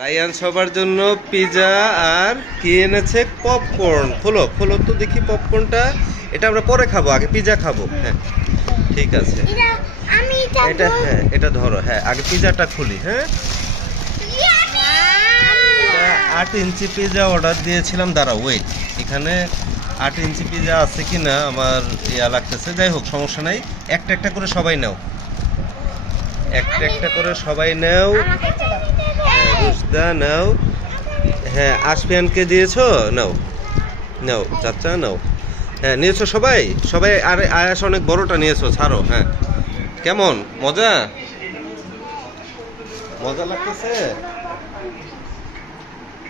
Ryan সবার জন্য pizza আর কি এনেছে পপকর্ন। খোলো খোলো তো দেখি পপকর্নটা। এটা আমরা পরে খাবো, আগে পিৎজা খাবো। হ্যাঁ ঠিক আছে, এটা হ্যাঁ এটা ধরো। হ্যাঁ আগে পিৎজাটা খুলি। হ্যাঁ 8 ইঞ্চি পিৎজা অর্ডার দিয়েছিলাম। দাঁড়াও ওয়েট, এখানে 8 ইঞ্চি পিৎজা আছে কি না আমার ইয়া লাগতেছে। যাই হোক সমস্যা নাই, একটা একটা করে সবাই নাও, একটা একটা করে সবাই নাও। হ্যাঁ রুশদা নাও। হ্যাঁ আশফিয়ানকে দিয়েছো, নাও নাও চাচা নাও। হ্যাঁ নিয়েছো সবাই সবাই। আর আয়াস অনেক বড়টা নিয়েছো, ছাড়ো। হ্যাঁ কেমন মজা, মজা লাগতেছে?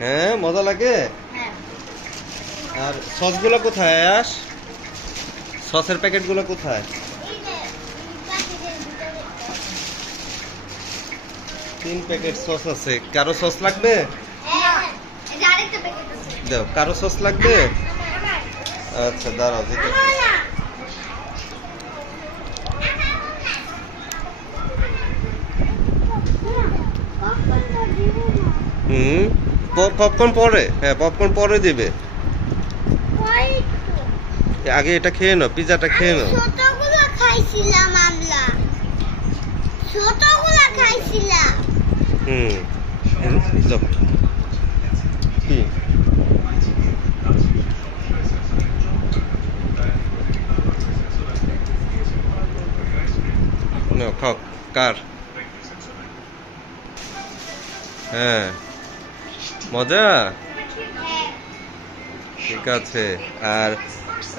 হ্যাঁ মজা লাগে। আর সসগুলো কোথায় আয়াস? সসের প্যাকেটগুলো কোথায়? 3 প্যাকেট সস আছে। কারো সস লাগবে? দাও, কারো সস লাগবে? আচ্ছা দাঁড়াও দিতে। হুম পপকর্ন পরে, হ্যাঁ পপকর্ন পরে দিবে। আগে এটা খেয়ে নাও, পিৎজাটা খেয়ে নাও। ছোটগুলো খাইছিলাম আমরা, ছোটগুলো খাইছিলাম। হুম যাও। কি নাও খাও। কার? হ্যাঁ মজা, ঠিক আছে। আর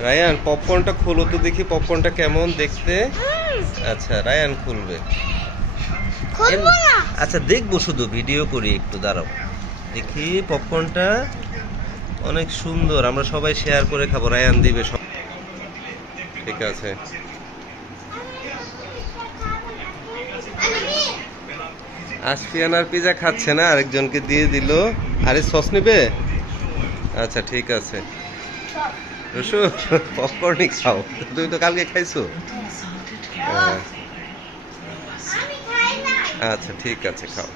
রায়ান পপকর্নটা খোলো তো দেখি, পপকর্নটা কেমন দেখতে। আচ্ছা রায়ান খুলবে। খুলবো না। আচ্ছা দেখবো, শুধু ভিডিও করি একটু, দাঁড়াও দেখি। পপকর্নটা অনেক সুন্দর, আমরা সবাই শেয়ার করে খাবো। রায়ান দিবে সব, ঠিক আছে। আশফিয়ান আর পিৎজা খাচ্ছে না, আরেকজনকে দিয়ে দিল। আরে সস নেবে? আচ্ছা ঠিক আছে। রসু পপকর্নই খাও, তুমি তো কালকে খাইছো। হ্যাঁ। আচ্ছা ঠিক আছে খাও।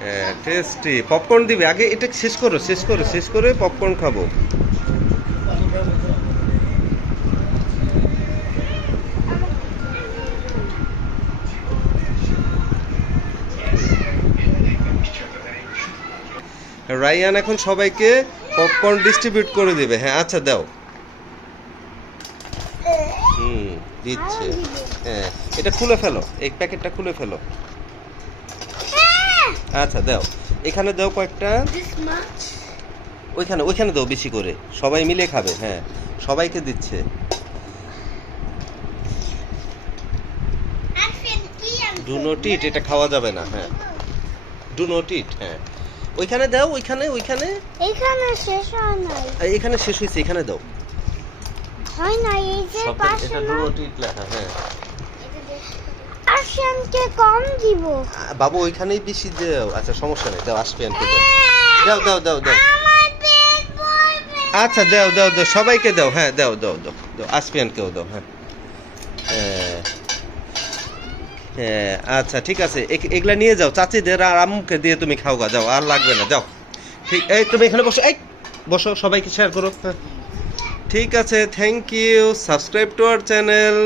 হ্যাঁ টেস্টি পপকর্ন দিবে। আগে এটা শেষ করো, শেষ করো, শেষ করে পপকর্ন খাবো। রায়ান এখন সবাইকে পপকর্ন ডিস্ট্রিবিউট করে দিবে। হ্যাঁ আচ্ছা দাও। হুম দিচ্ছে। হ্যাঁ এটা খুলে ফেলো, এই প্যাকেটটা খুলে ফেলো। আচ্ছা দাও, এখানে দাও কয়েকটা। ওইখানে ওইখানে দাও বেশি করে, সবাই মিলে খাবে। হ্যাঁ সবাইকে দিচ্ছে। ডু নট ইট, এটা খাওয়া যাবে না। হ্যাঁ ডু নট ইট। হ্যাঁ ওইখানে দাও, ওইখানে ওইখানে। এখানে শেষ হয় নাই। এখানে শেষ হয়েছে, এখানে দাও। হয় না, এই যে পাশে এটা ডু নট ইট লেখা। হ্যাঁ আশিয়ানকে কম দিব। বাবু ওইখানেই বেশি দাও। আচ্ছা সমস্যা নেই, দাও আশফিয়ানকে দাও। দাও দাও দাও দাও। আমার পেট ভরবে। আচ্ছা দাও দাও দাও, সবাইকে দাও। হ্যাঁ দাও দাও দাও দাও, আশফিয়ানকেও দাও। হ্যাঁ হ্যাঁ হ্যাঁ আচ্ছা ঠিক আছে। এগুলা নিয়ে যাও, চাচিদের আর আম্মুকে দিয়ে তুমি খাও গা, যাও আর লাগবে না, যাও। ঠিক, এই তুমি এখানে বসো, এই বসো, সবাইকে শেয়ার করো। হ্যাঁ ঠিক আছে, thank you. Subscribe to our channel.